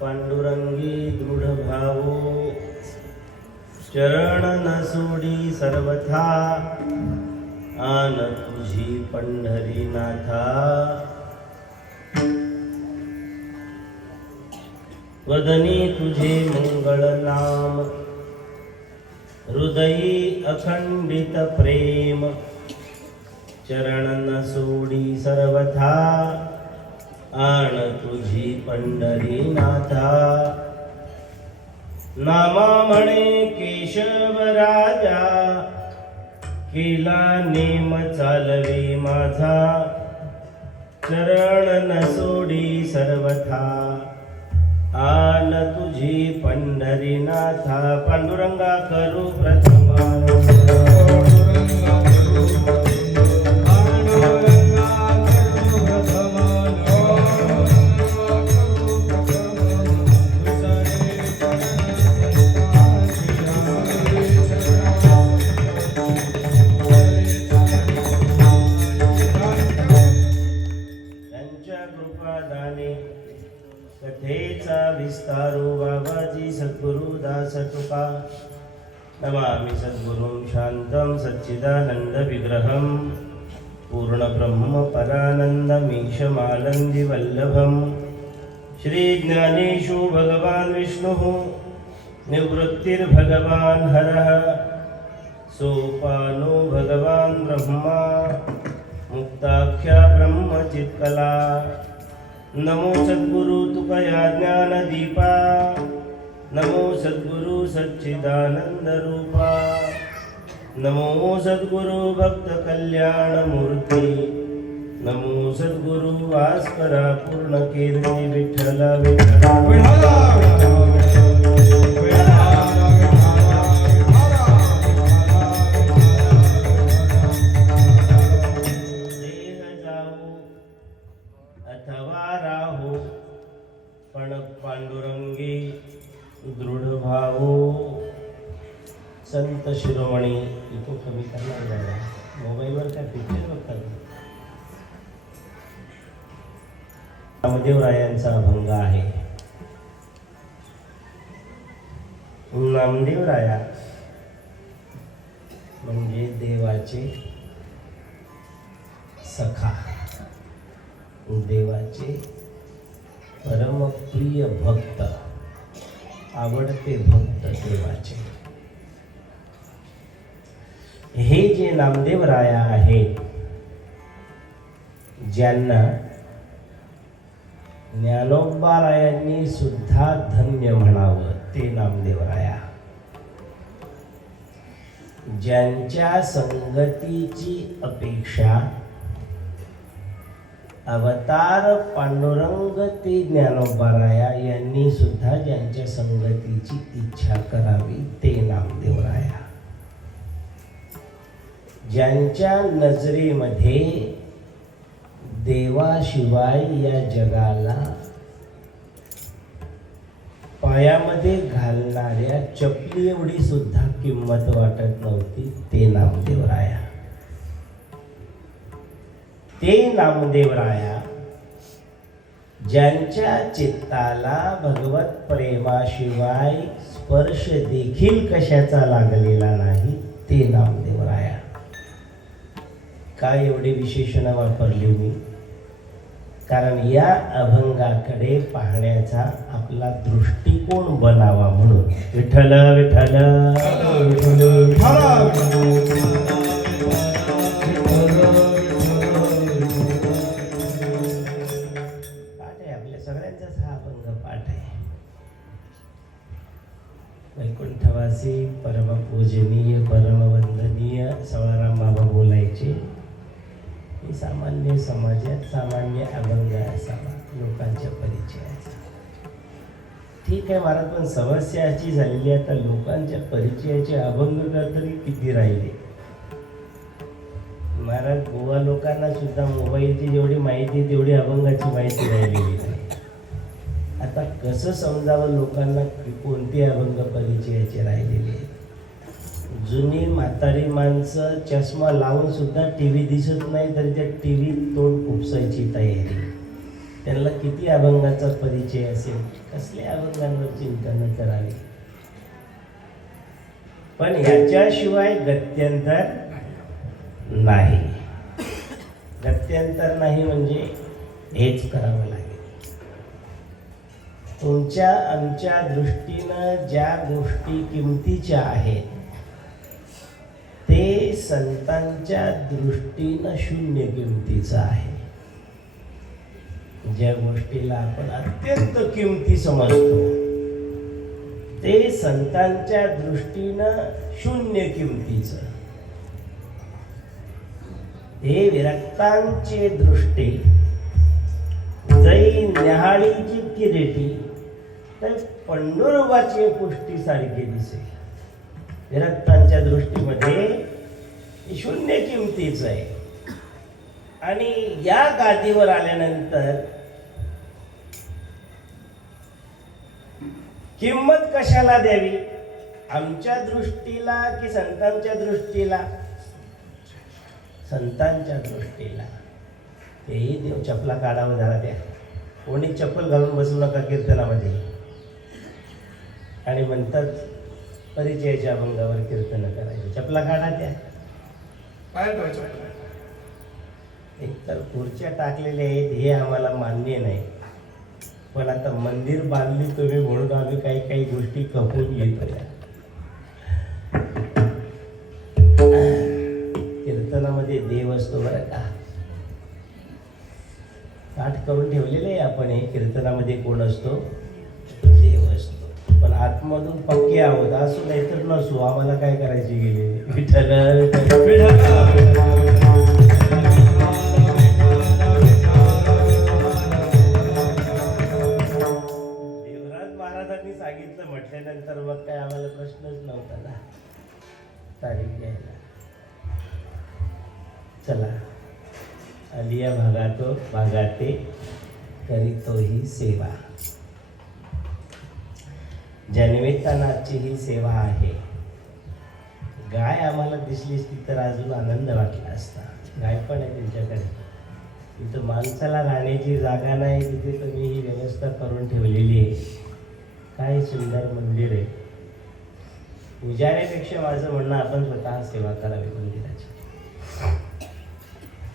पांडुरंगी दृढ भावो चरण न सोडी सर्वथा आन तुझी पंढरीनाथा। वदनी तुझे मंगळ नाम हृदयी अखंडित प्रेम चरण न सोडी सर्वथा आण तुझी पंढरीनाथा। नामा म्हणे केशव राजा केला नेम चालवे माझा चरण न सोडी सर्वथा आन तुझी पंढरीनाथा। पांडुरंगा करू प्रथम कथेचा विस्तारो बाबाजी सद्गुरुदास तुका। नमामि सद्गुरुं शान्तं सच्चिदानंद विग्रहं पूर्ण ब्रह्म परानन्दमीशमानन्दि वल्लभं। श्री ज्ञानेषु भगवान् विष्णुः निवृत्तिर्भगवान् हरः सोपानो भगवान् ब्रह्मा मुक्ताख्या ब्रह्मचित्कला। नमो सद्गुरु तुकया ज्ञानदीपा नमो सद्गुरु सच्चिदानंद रूपा नमो सद्गुरु भक्त कल्याण मूर्ती नमो सद्गुरु भास्करा पूर्ण कीर्ती विठ्ठल विठ्ठल। अथवा राहो पण पांडुरंगी दृढ भावो। संत शिरोमणी इको कमी करणार झाला मोबाईलवर काय पिक्चर बघतात। नामदेवरायांचा अभंग आहे। नामदेवराया म्हणजे देवाचे सखा देवाचे परमप्रिय भक्त आवडते भक्त देवाचे। हे जे नामदेवराया आहे ज्यांना ज्ञानोबारायांनी सुद्धा धन्य म्हणावं ते नामदेवराया। ज्यांच्या संगतीची अपेक्षा अवतार पांडुरंग ते ज्ञानोबाराया यांनी सुद्धा ज्यांच्या संगतीची इच्छा करावी ते नामदेवराया। ज्यांच्या नजरेमध्ये देवाशिवाय या जगाला पायामध्ये घालणाऱ्या चपली एवढी सुद्धा किंमत वाटत नव्हती ते नामदेवराया। ते नामदेवराया ज्यांच्या चित्ताला भगवत प्रेमाशिवाय स्पर्श देखील कशाचा लागलेला नाही ते नामदेवराया। काय एवढे विशेषण वापरले मी कारण या अभंगाकडे पाहण्याचा आपला दृष्टिकोन बनावा म्हणून। विठ्ठल विठ्ठल वैकुंठवासी परमपूजनीय परमवंदनीय सवाराम बाबा बोलायचे की सामान्य समाजात सामान्य अभंग असावा लोकांच्या परिचयाचा। ठीक आहे महाराज पण समस्या अशी झालेली आता लोकांच्या परिचयाचे अभंग तरी किती राहिले महाराज। गोवा लोकांना सुद्धा मोबाईलची जेवढी माहिती तेवढी अभंगाची माहिती राहिलेली नाही। आता कसं समजावं लोकांना की कोणते अभंग परिचयाचे राहिलेले आहेत। जुनी म्हातारी माणसं चष्मा लावून सुद्धा टीव्ही दिसत नाही तरी त्या टीव्हीत तोंड खुपसायची तयारी। त्यांना किती अभंगाचा परिचय असेल, कसल्या अभंगांवर चिंतन करावे. पण याच्याशिवाय गत्यंतर नाही. गत्यंतर नाही म्हणजे हेच करावं लागेल. तुमच्या आमच्या दृष्टीनं ज्या गोष्टी किमतीच्या आहेत ते संतांच्या दृष्टीनं शून्य किमतीचं आहे. ज्या गोष्टीला आपण अत्यंत किमती समजतो ते संतांच्या दृष्टीनं शून्य किमतीचं. हे विरक्तांची दृष्टी जै न्याहाळीची किरीटी तर पंढुरबाची पुष्टी सारखी दिसेल. विरक्तांच्या दृष्टीमध्ये शून्य किमतीच आहे. आणि या गादीवर आल्यानंतर किंमत कशाला द्यावी, आमच्या दृष्टीला की संतांच्या दृष्टीला? संतांच्या दृष्टीला. तेही देव चपला काढावं जरा द्या. कोणी चप्पल घालून बसू नका कीर्तनामध्ये. आणि म्हणतात परिचयाच्या अभंगावर कीर्तन करायचे, चपला काढा द्या. एकतर खुर्च्या टाकलेल्या आहेत हे आम्हाला मान्य नाही, पण आता मंदिर बांधली तुम्ही म्हणून आम्ही काही काही गोष्टी कपून घेतो. कीर्तनामध्ये देव असतो बरं का. पाठ करून ठेवलेले आहे आपण हे कीर्तनामध्ये कोण असतो? देव असतो. पण आतमधून पक्के आहोत, असू नाही तर नसू, आम्हाला काय करायची गेले. विठ्ठल देवराज महाराजांनी सांगितलं म्हटल्यानंतर मग काय आम्हाला प्रश्नच नव्हता ना तारीख घ्यायला. चला, आलिया भागाते करीतो ही सेवा. ज्या निमित्तानं आजची ही सेवा आहे. गाय आम्हाला दिसली असती तर अजून आनंद वाटला असता. गाय पण आहे तुमच्याकडे. तिथं माणसाला राहण्याची जागा नाही, तिथे तुम्ही ही व्यवस्था करून ठेवलेली आहे. काय सुंदर मंदिर आहे. पुजाऱ्यापेक्षा माझं म्हणणं आपण स्वतः सेवा करावी मंदिराची.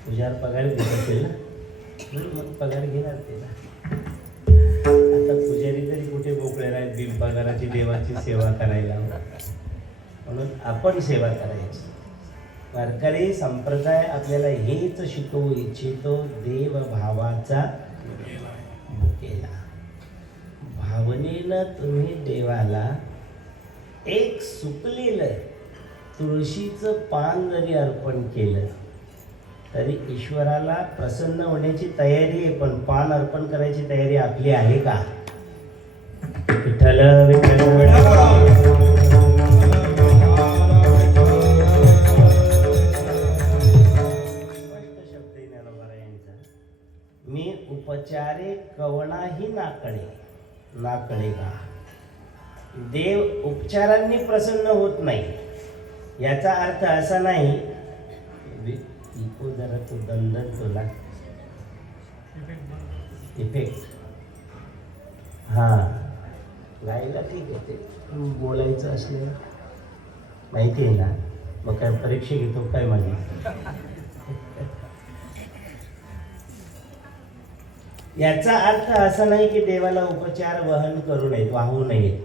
पुजार पगार देत असेल ना, मग पगार घेणार त्याला. आता पुजारी तरी कुठे मोकळे राहत बिन पगाराची देवाची सेवा करायला. म्हणून आपण सेवा करायची. वारकरी संप्रदाय आपल्याला हेच शिकवू इच्छितो, देव भावाचा भुकेला. भावनेनं तुम्ही देवाला एक सुकलेलं तुळशीचं पान जरी अर्पण केलं तरी ईश्वराला प्रसन्न होण्याची तयारी आहे. पण पान अर्पण करायची तयारी आपली आहे का? विठ्ठल विठ्ठल स्पष्ट शब्द ज्ञानोबा. मी उपचारे कवणाही नाकडे का. देव उपचारांनी प्रसन्न होत नाही. याचा अर्थ असा नाही इको जरा तो दंदन तुला इफेक्ट. हां, गायला ठीक आहे, ते बोलायचं असलं माहिती आहे ना. मग काय परीक्षा घेतो काय माझी? याचा अर्थ असा नाही की देवाला उपचार वहन करू नयेत, वाहू नयेत.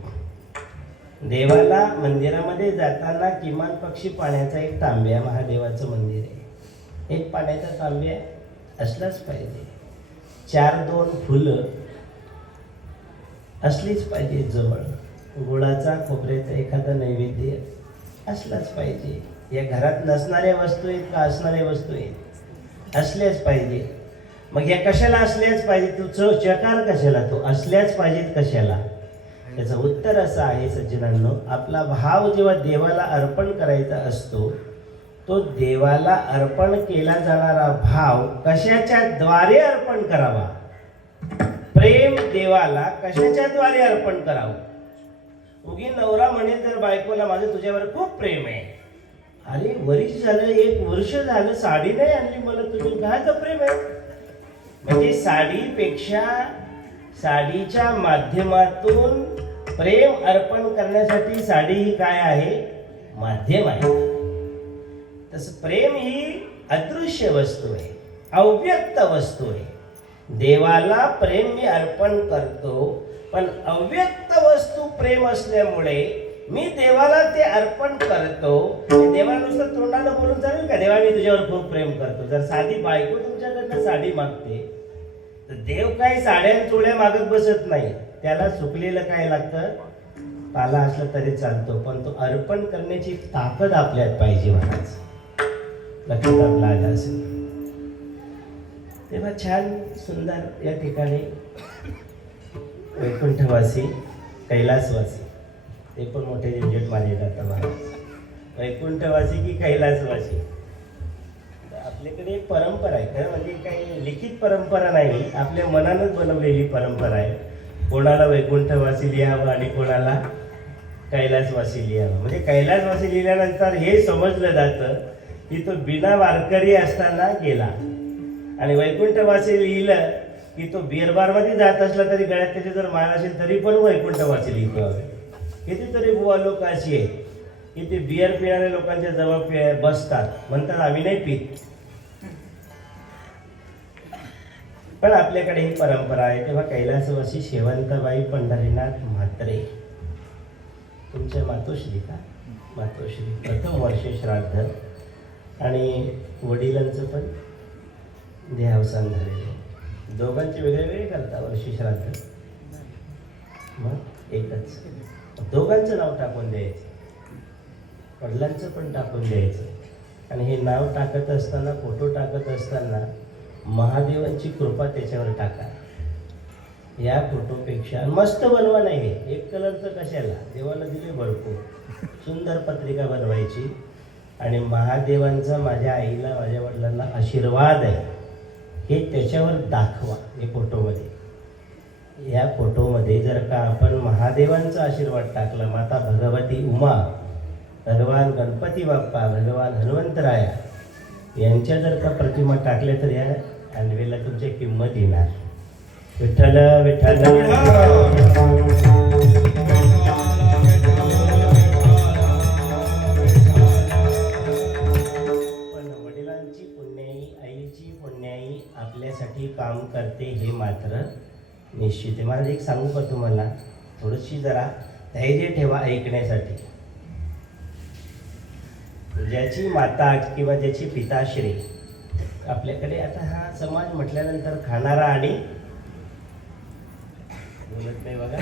देवाला मंदिरामध्ये जाताना किमान पक्षी पाण्याचा एक तांब्या, महादेवाचं मंदिर आहे, एक पाण्याचा तांब्या असलाच पाहिजे. 4-2 फुलं असलीच पाहिजे जवळ. गुळाचा खोबऱ्याचा एखादा नैवेद्य असलाच पाहिजे. या घरात नसणाऱ्या वस्तू आहेत का असणाऱ्या वस्तू आहेत? असल्याच पाहिजे. मग या कशाला असल्याच पाहिजे? तू चकार कशाला? तो असल्याच पाहिजेत कशाला? त्याचं उत्तर असं आहे सज्जनांनो, आपला भाव जेव्हा देवाला अर्पण करायचा असतो तो देवाला अर्पण केला जाणारा भाव कशाच्या द्वारे अर्पण करावा? प्रेम देवाला कशाच्या द्वारे अर्पण करावं? उगी नवरा म्हणे तर बायकोला माझं तुझ्यावर खूप प्रेम आहे. अरे वर्ष झालं, 1 वर्ष झालं साडी नाही आणली मला, तुम्ही कायचं प्रेम आहे? म्हणजे साडीपेक्षा साडीच्या माध्यमातून प्रेम अर्पण करण्यासाठी साडी ही काय आहे? माध्यम आहे. तसं प्रेम ही अदृश्य वस्तू आहे, अव्यक्त वस्तू आहे. देवाला प्रेम मी अर्पण करतो, पण अव्यक्त वस्तू प्रेम असल्यामुळे मी देवाला ते अर्पण करतो. देवाला नुसतं तोंडानं बोलून चालेल का देवा मी तुझ्यावर खूप प्रेम करतो? जर साधी बायको तुमच्याकडनं साडी मागते तर देव काही साड्या चोळ्या मागत बसत नाही. त्याला चुकलेलं काय लागतं? पाला असला तरी चालतो, पण तो अर्पण करण्याची ताकद आपल्यात पाहिजे. महाराज लक्षात आपला आलं असेल तेव्हा छान सुंदर या ठिकाणी वैकुंठवासी कैलासवासी ते पण मोठे झंझट मारले जातात. महाराज वैकुंठवासी की कैलासवासी आपल्याकडे एक परंपरा आहे. खरं म्हणजे काही लिखित परंपरा नाही, आपल्या मनानंच बनवलेली परंपरा आहे. कोणाला वैकुंठवासी लिहावं आणि कोणाला कैलासवासी लिहावं. म्हणजे कैलासवासी लिहिल्यानंतर हे समजलं जातं की तो बिना वारकरी असताना गेला, आणि वैकुंठवासी लिहिलं की तो बिअरबारमध्ये जात असला तरी गळ्यात त्याची जर माळ असेल तरी पण वैकुंठवासी लिहितो. हवे कितीतरी बुवा लोक अशी आहेत की ते बिअर पिणाऱ्या लोकांच्या जवळ बसतात, म्हणतात आम्ही नाही पीत. पण आपल्याकडे ही परंपरा आहे. तेव्हा कैलासवासी शेवंतबाई पंढरीनाथ म्हात्रे तुमच्या मातोश्री का? मातोश्री प्रथम वर्ष श्राद्ध आणि वडिलांचं पण देहावसान झालेलं. दोघांचे वेगळे करता वर्षी श्राद्ध, मग एकच. दोघांचं नाव टाकून द्यायचं, वडिलांचं पण टाकून द्यायचं. आणि हे नाव टाकत असताना, फोटो टाकत असताना महादेवांची कृपा त्याच्यावर टाका. या फोटोपेक्षा मस्त बनवा नाही, एक कलरचं कशाला, देवाला दिले भरपूर सुंदर पत्रिका बनवायची आणि महादेवांचा माझ्या आईला माझ्या वडिलांना आशीर्वाद आहे हे त्याच्यावर दाखवा. हे फोटोमध्ये, या फोटोमध्ये जर का आपण महादेवांचा आशीर्वाद टाकला, माता भगवती उमा, भगवान गणपती बाप्पा, भगवान हनुमंतराया यांच्या जर का प्रतिमा टाकल्या तर या अंडवेला तुमची किंमत येणार. विठ्ठल विठ्ठल. पण वडिलांची पुण्याई, आईची पुण्याई आपल्यासाठी काम करते हे मात्र निश्चित आहे. महाराज एक सांगू का तुम्हाला, थोडीशी जरा धैर्य ठेवा ऐकण्यासाठी. ज्याची माता किंवा ज्याची पिताश्री आपल्याकडे, आता हा समाज म्हटल्यानंतर खाणारा आणि बोलत नाही बघा,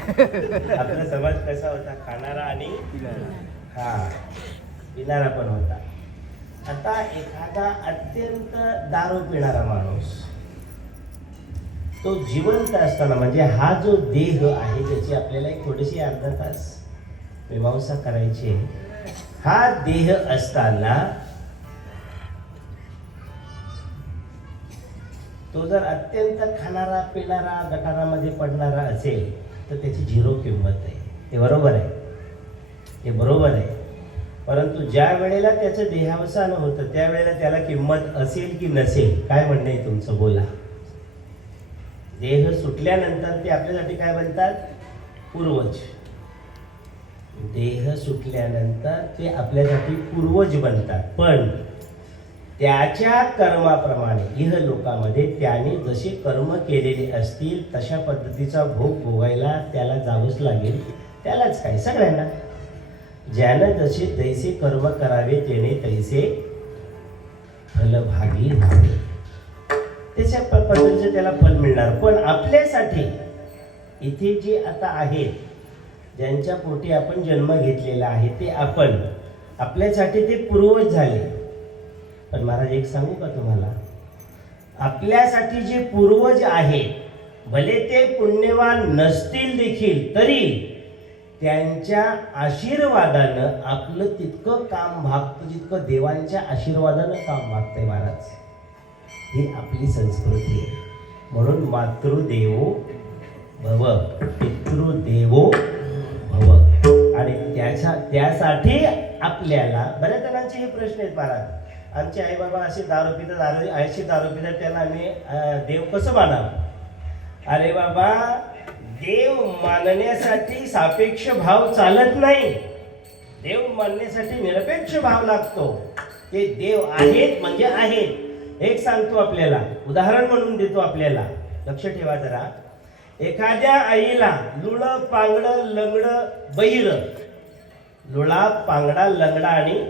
आपला समाज कसा होता? खाणारा आणि पिणारा पण होता. आता एखादा अत्यंत दारू पिणारा माणूस तो जिवंत असताना, म्हणजे हा जो देह आहे त्याची आपल्याला एक थोडीशी अर्धा तास मीमांसा करायची आहे. हा देह असताना तो जर अत्यंत खाणारा पिणारा गटारामध्ये पडणारा असेल तर त्याची झिरो किंमत आहे. हे बरोबर आहे, हे बरोबर आहे. परंतु ज्या वेळेला त्याचं देहावसान होतं त्यावेळेला त्याला किंमत असेल की नसेल, काय म्हणणं आहे तुमचं? बोला. देह सुटल्यानंतर ते आपल्यासाठी काय बनतात? पूर्वज. देह सुटल्यानंतर ते आपल्यासाठी पूर्वज बनतात. पण त्याच्या कर्माप्रमाणे इहलोकामध्ये त्याने जसे कर्म केलेले असतील तशा पद्धतीचा भोग भोगायला त्याला जावंच लागेल. त्यालाच काय, सगळ्यांना. ज्यानं जसे तैसे कर्म करावे त्याने तैसे फलभागी व्हावे, त्याच्या पद्धतीचे त्याला फल मिळणार. पण आपल्यासाठी इथे जे आता आहेत, ज्यांच्या पोटी आपण जन्म घेतलेला आहे, ते आपण आपल्यासाठी ते पूर्वज झाले. पण महाराज एक सांगू का तुम्हाला, आपल्यासाठी जे पूर्वज आहेत भले ते पुण्यवान नसतील देखील तरी त्यांच्या आशीर्वादानं आपलं तितकं काम भागतं जितकं देवांच्या आशीर्वादानं काम भागतंय. महाराज ही आपली संस्कृती आहे. म्हणून मातृदेवो भव, पितृदेवो भव. आणि त्यासाठी आपल्याला बऱ्याच जणांचे हे प्रश्न आहेत महाराज, आमचे आई बाबा असे दारू पितात, अशी दारू पितात, त्यांना आम्ही देव कसं मानावं? अरे बाबा, देव मानण्यासाठी सापेक्ष भाव चालत नाही. देव मानण्यासाठी निरपेक्ष भाव लागतो. ते देव आहेत म्हणजे आहेत. एक सांगतो आपल्याला, उदाहरण म्हणून देतो आपल्याला, लक्ष ठेवा जरा. एखाद्या आईला लुळ, पांगड, लंगड, बैर, लुळा, पांगडा, लंगडा आणि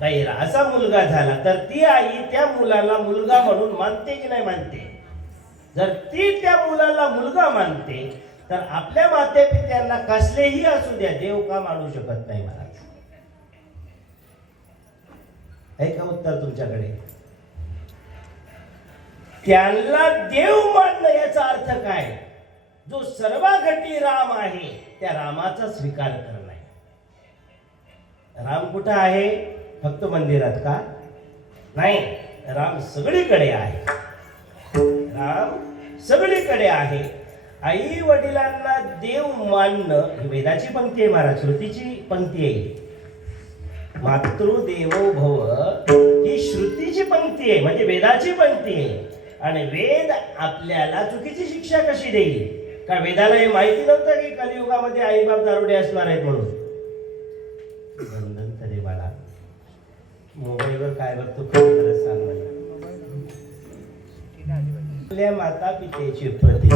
बैरा असा मुलगा झाला, तर ती आई त्या मुलाला मुलगा म्हणून मानते की नाही मानते? जर ती त्या मुलाला मुलगा मानते, तर आपल्या माते पित्यांना कसलेही असू द्या, देव का मानू शकत नाही? मला आहे का उत्तर तुमच्याकडे? त्यांना देव मानणं याचा अर्थ काय? जो सर्वाघटी राम आहे, त्या रामाचा स्वीकार करणं. राम कुठं आहे? फक्त मंदिरात का? नाही, राम सगळीकडे आहे. राम सगळीकडे आहे. आई वडिलांना देव मानणं ही वेदाची पंक्ती आहे महाराज, श्रुतीची पंक्ती आहे. मातृदेवो भव ही श्रुतीची पंक्ती आहे, म्हणजे वेदाची पंक्ती आहे. आणि वेद आपल्याला चुकीची शिक्षा कशी देईल? का वेदाला हे माहिती नव्हतं की कलियुगामध्ये आईबाप दारुडे असणार आहेत म्हणून? बंधन तरी बाळा, मोबाईलवर काय बघतो खरं सांग मला. आपल्या माता पितेची प्रती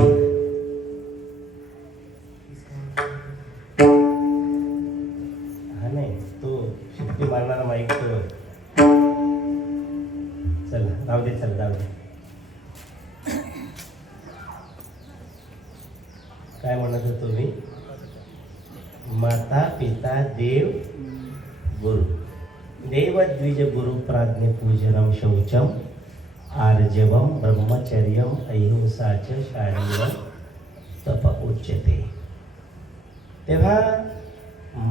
हा नाही, तो शिट्टी मारणारा माईक तो. चला जाऊ दे, चला जाऊ दे. काय म्हणत होतो मी? माता पिता देव गुरु. देव द्विज गुरु प्राज्ञ पूजनम शौचम आर्जवम ब्रह्मचर्यम अहिंसाच शारीरम तप उच्यते. तेव्हा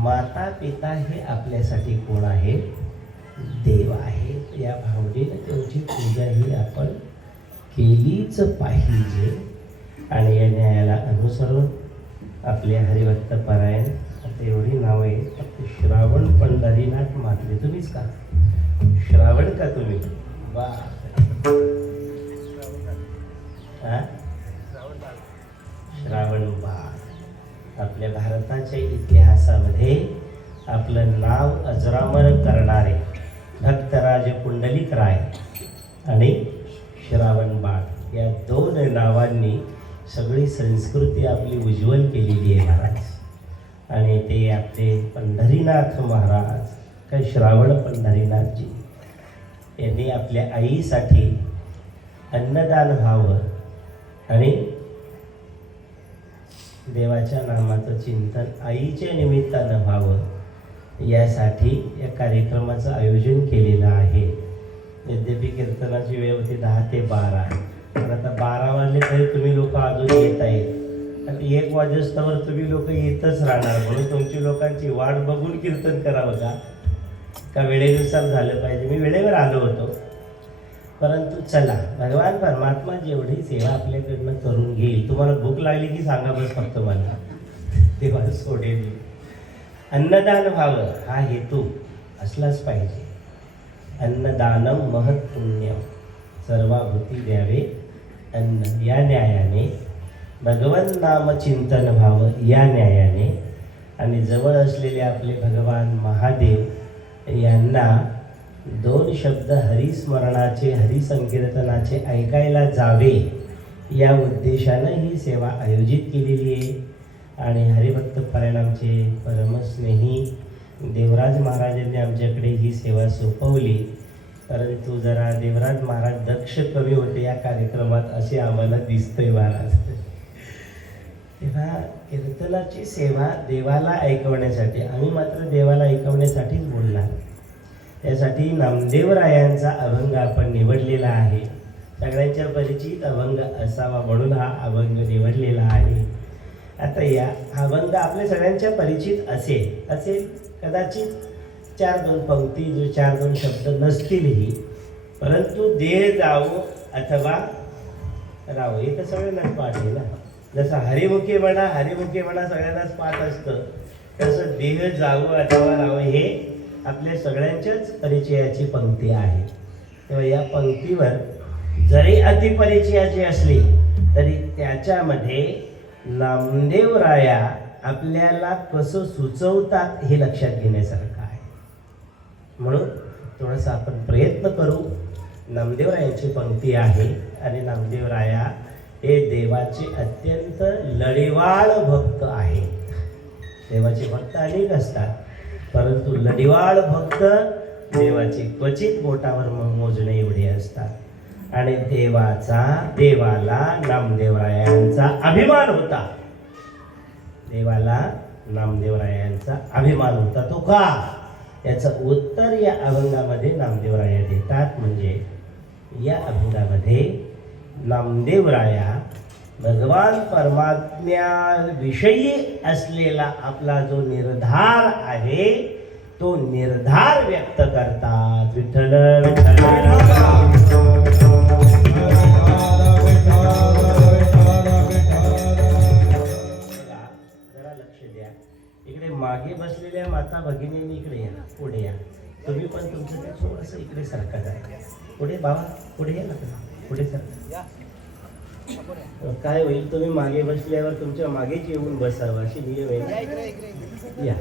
माता पिता हे आपल्यासाठी कोण आहे? देव आहे. या भावनेने त्यांची पूजा ही आपण केलीच पाहिजे. आणि या न्यायाला अनुसरून आपले हरिभक्त पारायण आता एवढी नाव आहे. श्रावण पंढरीनाथ मातले तुम्हीच का? श्रावण का तुम्ही? वा, श्रावण बाळ आपल्या भारताच्या इतिहासामध्ये आपलं नाव अजरामर करणारे भक्तराज पुंडलिक राय आणि श्रावण बाळ या दोन नावांनी सगळी संस्कृती आपली उज्ज्वल केलेली आहे महाराज. आणि ते आपले पंढरीनाथ महाराज काय श्रावण पंढरीनाथजी यांनी आपल्या आईसाठी अन्नदान व्हावं आणि देवाच्या नामाचं चिंतन आईच्या निमित्तानं व्हावं यासाठी या कार्यक्रमाचं आयोजन केलेलं आहे. यद्यपि कीर्तनाची वेळ होती 10 ते 12, पण आता 12 वाजले तरी तुम्ही लोक अजून येत आहेत. आणि 1 वाजेस्तवर तुम्ही लोक येतच राहणार, म्हणून तुमची लोकांची वाट बघून कीर्तन करावं का वेळेनुसार झालं पाहिजे. मी वेळेवर आलो होतो, परंतु चला भगवान परमात्मा जेवढी सेवा आपल्याकडनं करून घेईल. तुम्हाला भूक लागली की सांगा बस फक्त मला, तेव्हा सोडेल. अन्नदान व्हावं हा हेतू असलाच पाहिजे. अन्नदानम महत् पुण्यम, सर्वाभूती द्यावे अन्न. या न्यायाने भगवन नाम चिंतन व्हावं या न्यायाने. आणि जवळ असलेले आपले भगवान महादेव यांना 2 शब्द हरिस्मरणाचे हरिसंकीर्तनाचे ऐकायला जावे या उद्देशानं ही सेवा आयोजित केलेली आहे. आणि हरिभक्त पारायणाचे परमस्नेही देवराज महाराजांनी आमच्याकडे ही सेवा सोपवली. परंतु जरा देवराज महाराज दक्ष कमी होते या कार्यक्रमात असे आम्हाला दिसतंय महाराज. तेव्हा कीर्तनाची सेवा देवाला ऐकवण्यासाठी, आम्ही मात्र देवाला ऐकवण्यासाठीच बोलणार. त्यासाठी नामदेवरायांचा अभंग आपण निवडलेला आहे. सगळ्यांच्या परिचित अभंग असावा म्हणून हा अभंग निवडलेला आहे. आता या अभंग आपल्या सगळ्यांच्या परिचित असेल कदाचित 4-2 पंक्ती, जो 4-2 शब्द नसतीलही, परंतु देह जावो अथवा राहो हे तर सगळ्यांनाच पाठ आहे ना. जसं हरिमुखे म्हणा सगळ्यांनाच पाठ असतं, तसं देह जावो अथवा राहो हे आपल्या सगळ्यांच्याच परिचयाची पंक्ती आहे. तेव्हा या पंक्तीवर जरी अतिपरिचयाची असली तरी त्याच्यामध्ये नामदेवराया आपल्याला कसं सुचवतात हे लक्षात घेण्यासारखं आहे. म्हणून थोडंसं आपण प्रयत्न करू. नामदेवरायांची पंक्ती आहे आणि नामदेवराया हे देवाचे अत्यंत लढीवाळ भक्त आहेत. देवाचे भक्त अनेक असतात, परंतु लढीवाळ भक्त देवाचे क्वचित बोटावर मोजणे एवढे असतात. आणि देवाला नामदेवरायांचा अभिमान होता. देवाला नामदेवरायांचा अभिमान होता. तो का? याचं उत्तर या अभंगामध्ये नामदेवराया देतात. म्हणजे या अभंगामध्ये नामदेवराया भगवान परमात्म्याविषयी असलेला आपला जो निर्धार आहे तो निर्धार व्यक्त करतात. विठ्ठल विठ्ठल जरा लक्ष द्या. इकडे मागे बसलेल्या माता भगिनींनी इकडे या, पुढे या. तुम्ही पण तुमचं ते थोडंसं इकडे सारखं जाय. पुढे बाबा, पुढे या ना, पुढे सारखं. काय होईल, तुम्ही मागे बसल्यावर तुमच्या मागेच येऊन बसावं अशी नियम आहे. या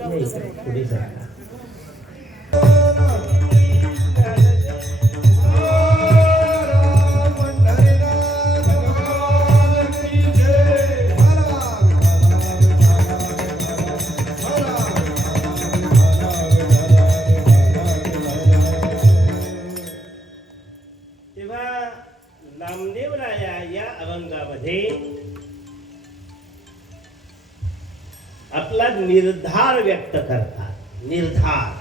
इकडे पुढे सारखा. नामदेवराया या अभंगामध्ये आपला निर्धार व्यक्त करतात. निर्धार.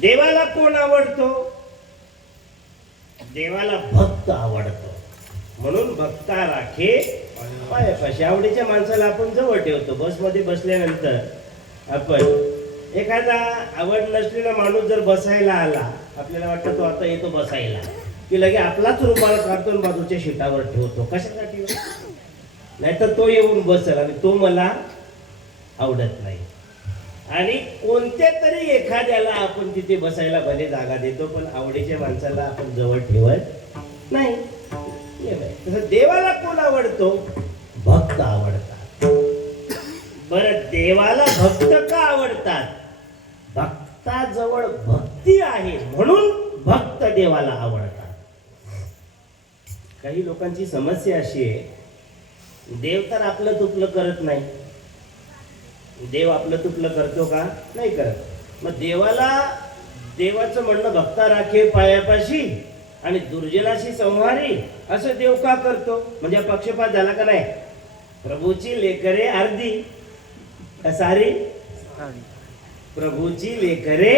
देवाला कोण आवडतो? देवाला भक्त आवडतो. म्हणून भक्ता राखे पायापाशी. आवडीच्या माणसाला आपण जवळ ठेवतो. बसमध्ये बसल्यानंतर आपण एखादा आवड नसलेला माणूस जर बसायला आला, आपल्याला वाटतं तो आता येतो बसायला, की लगे आपलाच रुमाल काढतो आणि बाजूच्या शीटावर ठेवतो. कशासाठी? नाहीतर तो येऊन बसेल आणि तो मला आवडत नाही. आणि कोणत्या तरी एखाद्याला आपण तिथे बसायला भले जागा देतो, पण आवडीच्या माणसाला आपण जवळ ठेवत नाही. तसं देवाला कोण आवडतो? भक्त आवडतात. बरं, देवाला भक्त का आवडतात? भक्ताजवळ भक्ती आहे म्हणून भक्त देवाला आवडतात. काही लोकांची समस्या अशी आहे, देव तर आपलं तुपलं करत नाही. देव आपलं तुपलं करतो का? नाही करत. मग देवाचं म्हणणं भक्ता राखे पायापाशी आणि दुर्जनाशी संहारी असं देव का करतो? म्हणजे पक्षपात झाला का नाही? प्रभूची लेकरे अर्धी का सारी? प्रभूची लेकरे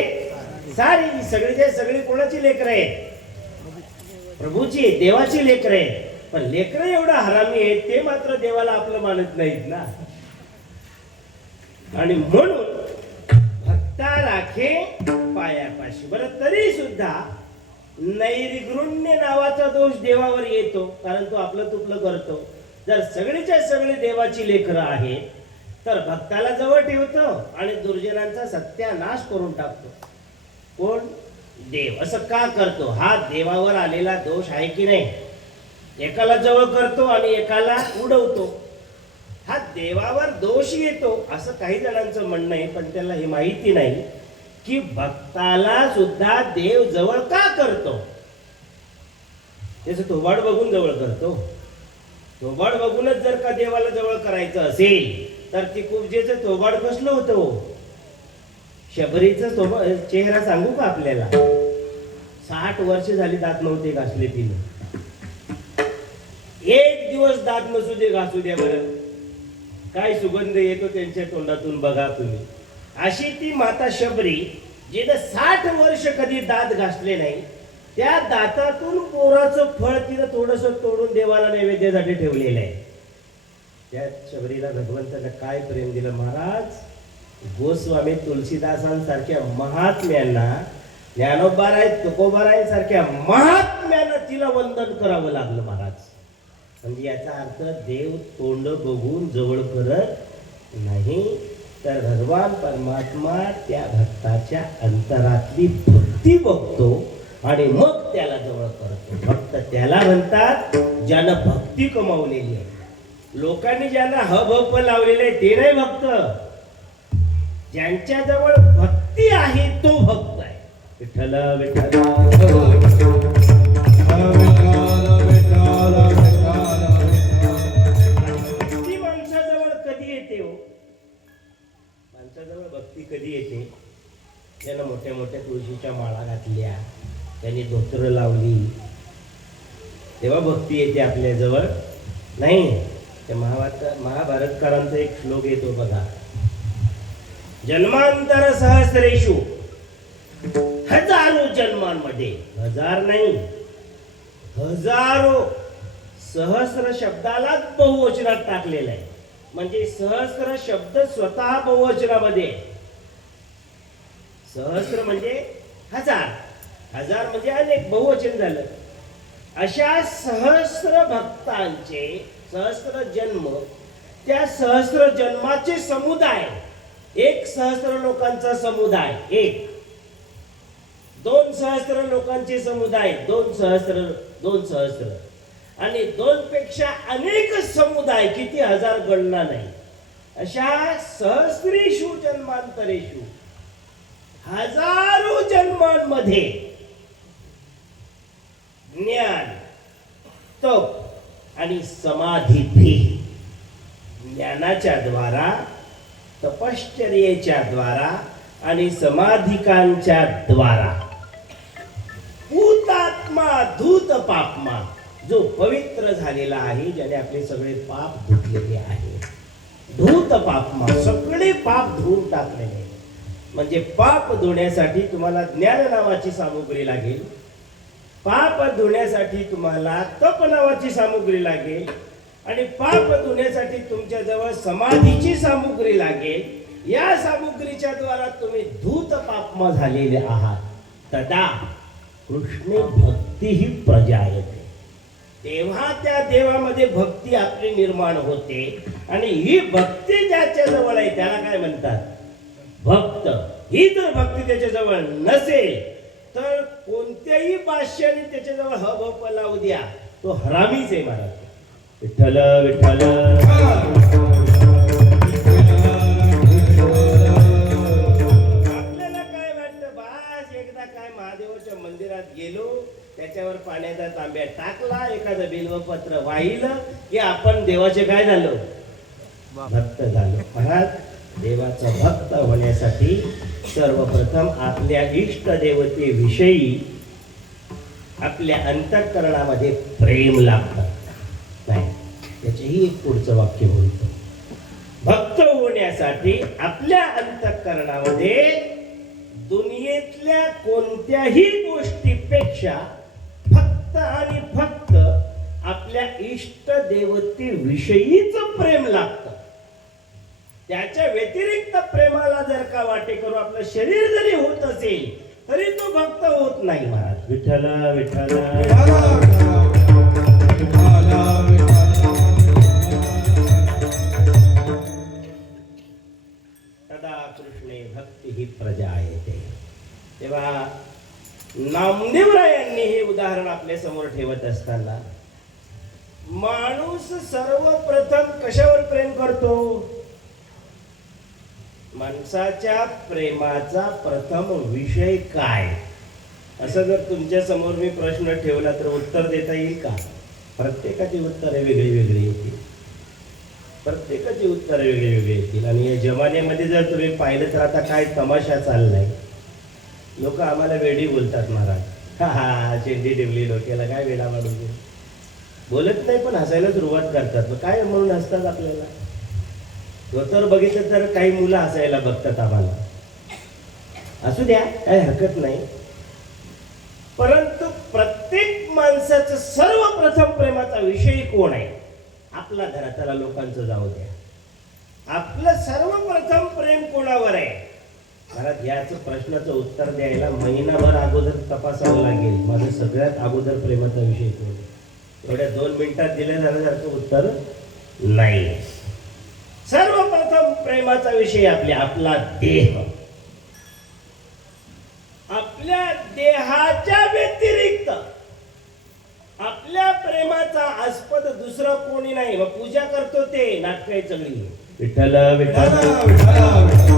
सारी. सगळी कोणाची लेकरं आहेत? प्रभूची, देवाची लेकरं आहेत. पण लेकरं एवढं हरामी आहेत ते मात्र देवाला आपलं मानत नाहीत ना. आणि म्हणून भक्ता राखे पायापाशी. बरं, तरी सुद्धा नैर्गृण्य नावाचा दोष देवावर येतो, कारण तो आपलं तुपलं करतो. जर सगळीच्या सगळी देवाची लेकरं आहेत तर भक्ताला जवळ ठेवतो आणि दुर्जनांचा सत्यानाश करून टाकतो. कोण? देव. असं का करतो? हा देवावर आलेला दोष आहे की नाही? एकाला जवळ करतो आणि एकाला उडवतो. हा देवावर दोष येतो असं काही जणांचं म्हणणं आहे, पण त्याला हे माहिती नाही की भक्ताला सुद्धा देव जवळ का करतो. त्याचं थोबाड बघून जवळ करतो. थोबाड बघूनच जर का देवाला जवळ करायचं असेल तर ती कुबजेचं थोबाड कसलं होतं? शबरीचं चेहरा सांगू का आपल्याला? 60 वर्ष झाली दात नव्हते घासले तिने. एक दिवस दात नसू दे घासू द्या बरं, काय सुगंध येतो त्यांच्या तोंडातून बघा तुम्ही. अशी ती माता शबरी जिने 60 वर्ष कधी दात घासले नाही, त्या दातातून पोराचं फळ तिनं थोडस तोडून देवाला नैवेद्यासाठी ठेवलेलं आहे. त्या शबरीला भगवंतानं काय प्रेम दिलं महाराज. गोस्वामी तुलसीदासांसारख्या महात्म्यांना, ज्ञानोबाराय तुकोबारायांसारख्या महात्म्यांना तिला वंदन करावं लागलं महाराज. म्हणजे याचा अर्थ देव तोंड बघून जवळ करत नाही. तर भगवान परमात्मा त्या भक्ताच्या अंतरातली भक्ती बघतो आणि मग त्याला जवळ करतो. भक्त त्याला म्हणतात ज्यानं भक्ती कमावलेली आहे. लोकांनी ज्यांना हब लावलेले आहे ते नाही भक्त. ज्यांच्या जवळ भक्ती आहे तो भक्त आहे. विठ्ठल विठ्ठल भक्ती माणसाजवळ कधी येते हो? माणसाजवळ भक्ती कधी येते? ज्यानं मोठ्या मोठ्या तुळशीच्या माळा घातल्या, त्यांनी धोतर लावली, तेव्हा भक्ती येते आपल्याजवळ. नाही, त्या महाभारतकारांचा एक श्लोक येतो बघा, जन्मांतर सहस्रेषु, हजारो जन्मांमध्ये, हजार नाही हजारो, सहस्र शब्दालाच बहुवचनात टाकलेला आहे. म्हणजे सहस्र शब्द स्वतः बहुवचनामध्ये. सहस्र म्हणजे हजार, हजार म्हणजे अनेक, बहुवचन झालं. अशा सहस्र भक्तांचे सहस्र जन्म, त्या सहस्र जन्माचे समुदाय, एक सहस्र लोकांचा समुदाय, एक, दोन सहस्र लोकांचे समुदाय, दोन सहस्र, आणि दोन पेक्षा अनेक समुदाय, किती हजार गणना नाही. अशा सहस्रेषु जन्मांतरेषु, हजारो जन्मांमध्ये ज्ञान, तप आणि समाधी, ज्ञानाच्या द्वारा, तपश्चर्येच्या द्वारा आणि समाधिकांच्या द्वारा हुतात्मा धूत पापमा, जो पवित्र झालेला आहे, ज्याने आपले सगळे पाप धुतलेले आहे. धूत पापमा, सगळे पाप धुवून टाकलेले. म्हणजे पाप धुण्यासाठी तुम्हाला ज्ञान नावाची सामुग्री लागेल, पाप धुण्यासाठी तुम्हाला तप नावाची सामुग्री लागेल, आणि पाप धुण्यासाठी तुमच्या जवळ समाधीची सामुग्री लागेल. या सामुग्रीच्या द्वारा तुम्ही धूत पापमा झालेले आहात. तदा कृष्णे भक्ती ही प्रजायते, तेव्हा त्या देवामध्ये भक्ती आपली निर्माण होते. आणि ही भक्ती ज्याच्या जवळ आहे त्याला काय म्हणतात? भक्त. ही जर भक्ती त्याच्या जवळ नसेल तर कोणत्याही भाष्याने त्याच्याजवळ हब लावू द्या, तो हरामीच आहे महाराज. विठ्ठल विठ्ठल आपल्याला काय वाटतं, बास एकदा काय महादेवाच्या मंदिरात गेलो, त्याच्यावर पाण्याचा तांब्या टाकला, एखादं बिल्वपत्र वाहिलं की आपण देवाचे काय झालो? भक्त झालो. महाराज, देवाचा भक्त होण्यासाठी सर्वप्रथम आपल्या इष्ट देवतेविषयी आपल्या अंतःकरणामध्ये प्रेम लागतं. नाही, त्याचेही एक पुढचं वाक्य बोलतो, भक्त होण्यासाठी आपल्या अंतःकरणामध्ये दुनियेतल्या कोणत्याही गोष्टीपेक्षा फक्त आणि फक्त आपल्या इष्ट देवतेविषयीच प्रेम लागतं. त्याच्या व्यतिरिक्त प्रेमाला जर का वाटे करू आपलं शरीर जरी होत असेल तरी तो भक्त होत नाही. महाराज, विठ्ठल विठ्ठल तदा कृष्णे भक्ती ही प्रजायते. तेव्हा नामदेवरायांनी हे उदाहरण आपल्या समोर ठेवत असताना, माणूस सर्वप्रथम कशावर प्रेम करतो? माणसाच्या प्रेमाचा प्रथम विषय काय? असं जर तुमच्या समोर मी प्रश्न ठेवला तर उत्तर देता येईल का? प्रत्येकाची उत्तरे वेगळी वेगळी येतील. प्रत्येकाची उत्तरे वेगळी वेगळी येतील. आणि या जमान्यामध्ये जर तुम्ही पाहिलं तर आता काय तमाशा चाललाय. लोक आम्हाला वेडी बोलतात महाराज. हा शेंडी ठेवली डोक्याला, काय वेडा मारून बोलत नाही पण हसायला सुरुवात करतात. काय म्हणून हसतात आपल्याला? धोतर बघितलं तर काही मुलं हसायला बघतात आम्हाला. असू द्या, काही हरकत नाही. परंतु प्रत्येक माणसाचं सर्वप्रथम प्रेमाचा विषय कोण आहे? आपला धरा, त्याला लोकांचं जाऊ द्या. आपलं सर्वप्रथम प्रेम कोणावर आहे? महाराज, याच प्रश्नाचं उत्तर द्यायला महिनाभर अगोदर तपासावं लागेल. माझं सगळ्यात अगोदर प्रेमाचा विषय कोण? एवढ्या 2 मिनिटात दिलं जाण्यासारखं उत्तर नाही. सर्वप्रथम प्रेमा प्रेमाचा विषय आपला देह. आपल्या देहाच्या व्यतिरिक्त आपल्या प्रेमाचा आस्पद दुसरं कोणी नाही. मग पूजा करतो ते नाटकाई चगळी. विठ्ठल विठ्ठल विठ्ठला, विठ्ठला, विठ्ठला.